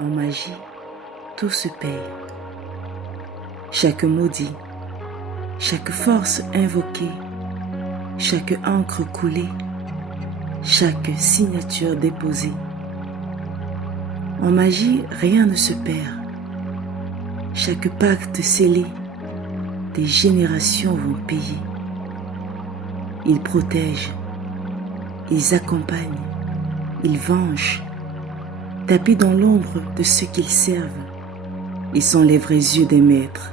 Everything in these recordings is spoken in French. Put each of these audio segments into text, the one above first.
En magie, tout se paye. Chaque maudit, chaque force invoquée, chaque encre coulée, chaque signature déposée. En magie, rien ne se perd. Chaque pacte scellé, des générations vont payer. Ils protègent, ils accompagnent, ils vengent. Tapis dans l'ombre de ceux qu'ils servent, ils sont les vrais yeux des maîtres,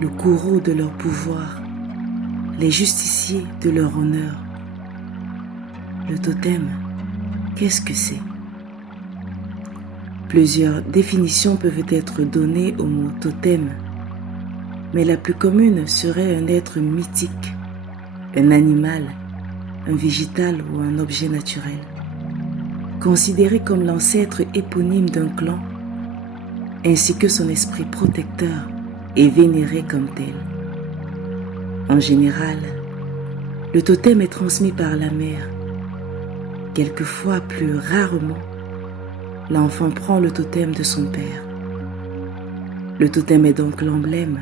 le courroux de leur pouvoir, les justiciers de leur honneur. Le totem, qu'est-ce que c'est? Plusieurs définitions peuvent être données au mot totem, mais la plus commune serait un être mythique, un animal, un végétal ou un objet naturel, considéré comme l'ancêtre éponyme d'un clan, ainsi que son esprit protecteur et vénéré comme tel. En général, le totem est transmis par la mère. Quelquefois, plus rarement, l'enfant prend le totem de son père. Le totem est donc l'emblème,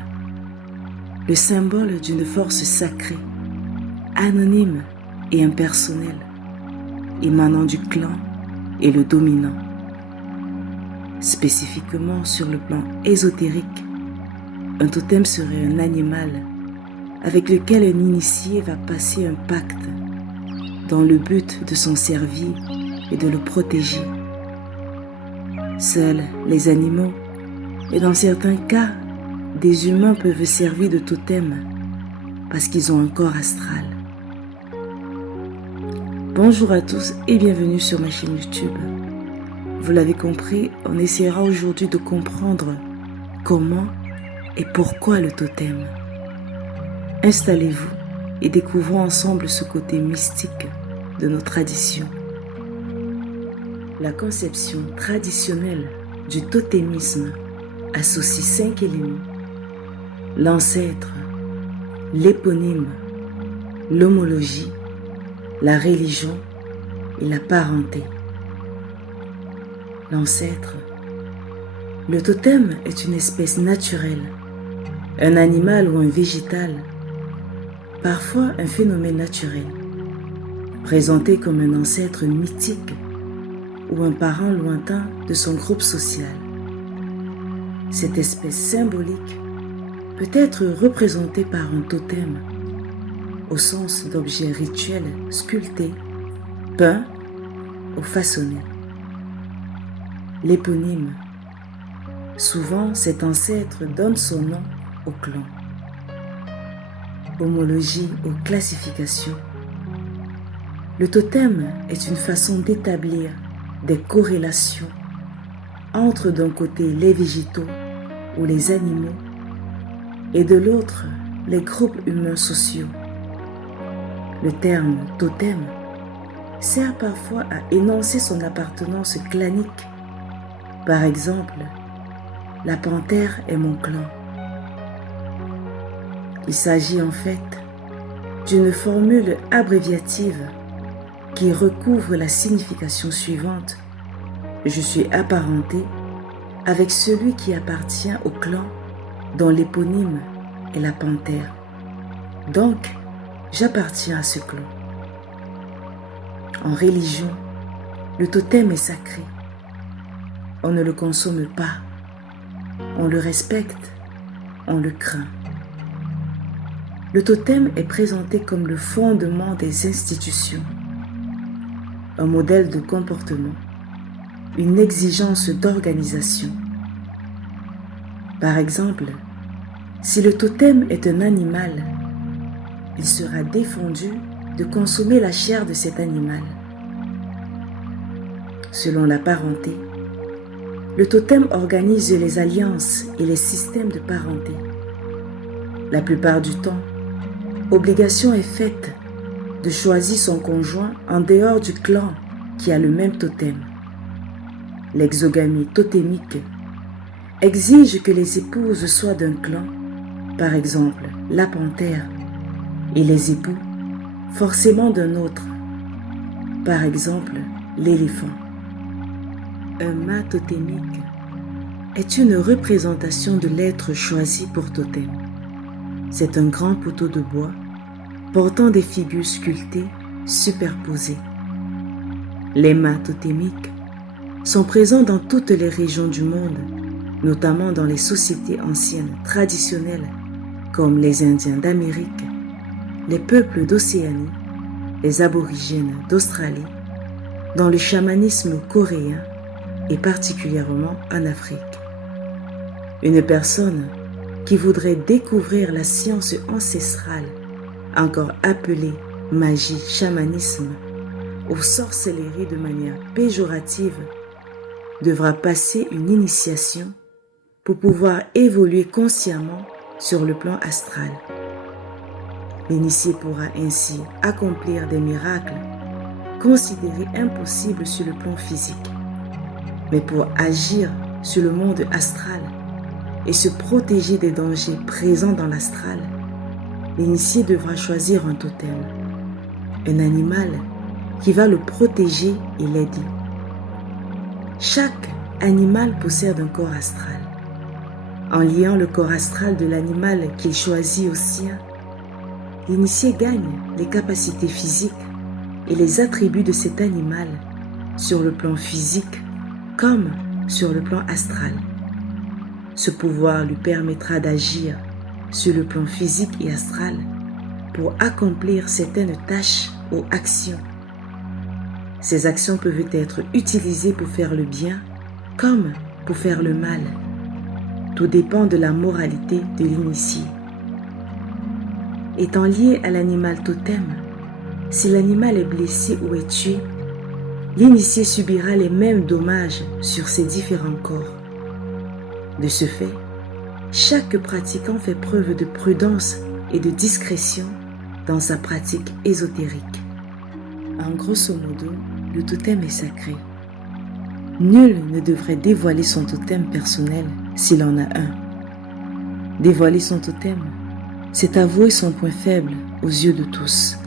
le symbole d'une force sacrée, anonyme et impersonnelle, émanant du clan et le dominant. Spécifiquement sur le plan ésotérique, un totem serait un animal avec lequel un initié va passer un pacte dans le but de s'en servir et de le protéger. Seuls les animaux et dans certains cas, des humains peuvent servir de totem parce qu'ils ont un corps astral. Bonjour à tous et bienvenue sur ma chaîne YouTube. Vous l'avez compris, on essaiera aujourd'hui de comprendre comment et pourquoi le totem. Installez-vous et découvrons ensemble ce côté mystique de nos traditions. La conception traditionnelle du totémisme associe 5 éléments: l'ancêtre, l'éponyme, l'homologie, la religion et la parenté. L'ancêtre. Le totem est une espèce naturelle, un animal ou un végétal, parfois un phénomène naturel, présenté comme un ancêtre mythique ou un parent lointain de son groupe social. Cette espèce symbolique peut être représentée par un totem, au sens d'objet rituel sculpté, peint ou façonné. L'éponyme. Souvent, cet ancêtre donne son nom au clan. Homologie ou classification. Le totem est une façon d'établir des corrélations entre d'un côté les végétaux ou les animaux et de l'autre les groupes humains sociaux. Le terme totem sert parfois à énoncer son appartenance clanique. Par exemple, la panthère est mon clan. Il s'agit en fait d'une formule abréviative qui recouvre la signification suivante: je suis apparenté avec celui qui appartient au clan dont l'éponyme est la panthère. Donc, j'appartiens à ce clan. En religion, le totem est sacré. On ne le consomme pas. On le respecte. On le craint. Le totem est présenté comme le fondement des institutions, un modèle de comportement, une exigence d'organisation. Par exemple, si le totem est un animal, il sera défendu de consommer la chair de cet animal. Selon la parenté, le totem organise les alliances et les systèmes de parenté. La plupart du temps, obligation est faite de choisir son conjoint en dehors du clan qui a le même totem. L'exogamie totémique exige que les épouses soient d'un clan, par exemple la panthère, et les époux forcément d'un autre, par exemple l'éléphant. Un mât totémique est une représentation de l'être choisi pour totem. C'est un grand poteau de bois portant des figures sculptées superposées. Les mâts totémiques sont présents dans toutes les régions du monde, notamment dans les sociétés anciennes traditionnelles comme les Indiens d'Amérique, les peuples d'Océanie, les aborigènes d'Australie, dans le chamanisme coréen et particulièrement en Afrique. Une personne qui voudrait découvrir la science ancestrale, encore appelée magie, chamanisme, ou sorcellerie de manière péjorative, devra passer une initiation pour pouvoir évoluer consciemment sur le plan astral. L'initié pourra ainsi accomplir des miracles considérés impossibles sur le plan physique. Mais pour agir sur le monde astral et se protéger des dangers présents dans l'astral, l'initié devra choisir un totem, un animal qui va le protéger et l'aider. Chaque animal possède un corps astral. En liant le corps astral de l'animal qu'il choisit au sien, l'initié gagne les capacités physiques et les attributs de cet animal sur le plan physique comme sur le plan astral. Ce pouvoir lui permettra d'agir sur le plan physique et astral pour accomplir certaines tâches ou actions. Ces actions peuvent être utilisées pour faire le bien comme pour faire le mal. Tout dépend de la moralité de l'initié. Étant lié à l'animal totem, si l'animal est blessé ou est tué, l'initié subira les mêmes dommages sur ses différents corps. De ce fait, chaque pratiquant fait preuve de prudence et de discrétion dans sa pratique ésotérique. En grosso modo, le totem est sacré. Nul ne devrait dévoiler son totem personnel s'il en a un. Dévoiler son totem, c'est avouer son point faible aux yeux de tous.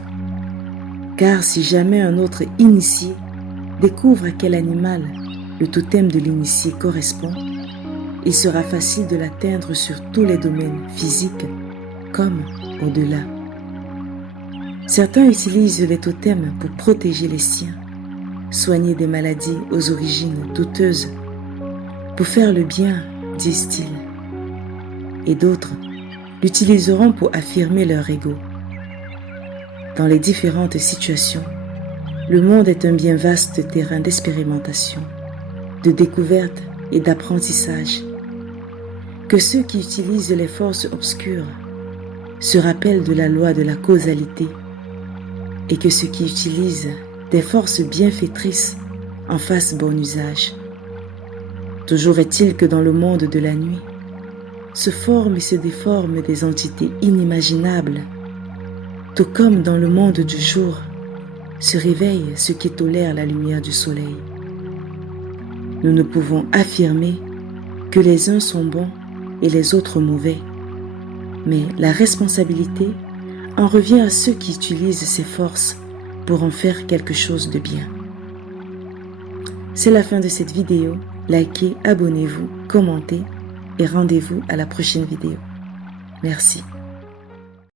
Car si jamais un autre initié découvre à quel animal le totem de l'initié correspond, il sera facile de l'atteindre sur tous les domaines physiques comme au-delà. Certains utilisent les totems pour protéger les siens, soigner des maladies aux origines douteuses, pour faire le bien, disent-ils. Et d'autres l'utiliseront pour affirmer leur ego. Dans les différentes situations, le monde est un bien vaste terrain d'expérimentation, de découverte et d'apprentissage. Que ceux qui utilisent les forces obscures se rappellent de la loi de la causalité et que ceux qui utilisent des forces bienfaitrices en fassent bon usage. Toujours est-il que dans le monde de la nuit, se forment et se déforment des entités inimaginables, tout comme dans le monde du jour, se réveillent ceux qui tolèrent la lumière du soleil. Nous ne pouvons affirmer que les uns sont bons et les autres mauvais, mais la responsabilité en revient à ceux qui utilisent ces forces pour en faire quelque chose de bien. C'est la fin de cette vidéo. Likez, abonnez-vous, commentez et rendez-vous à la prochaine vidéo. Merci.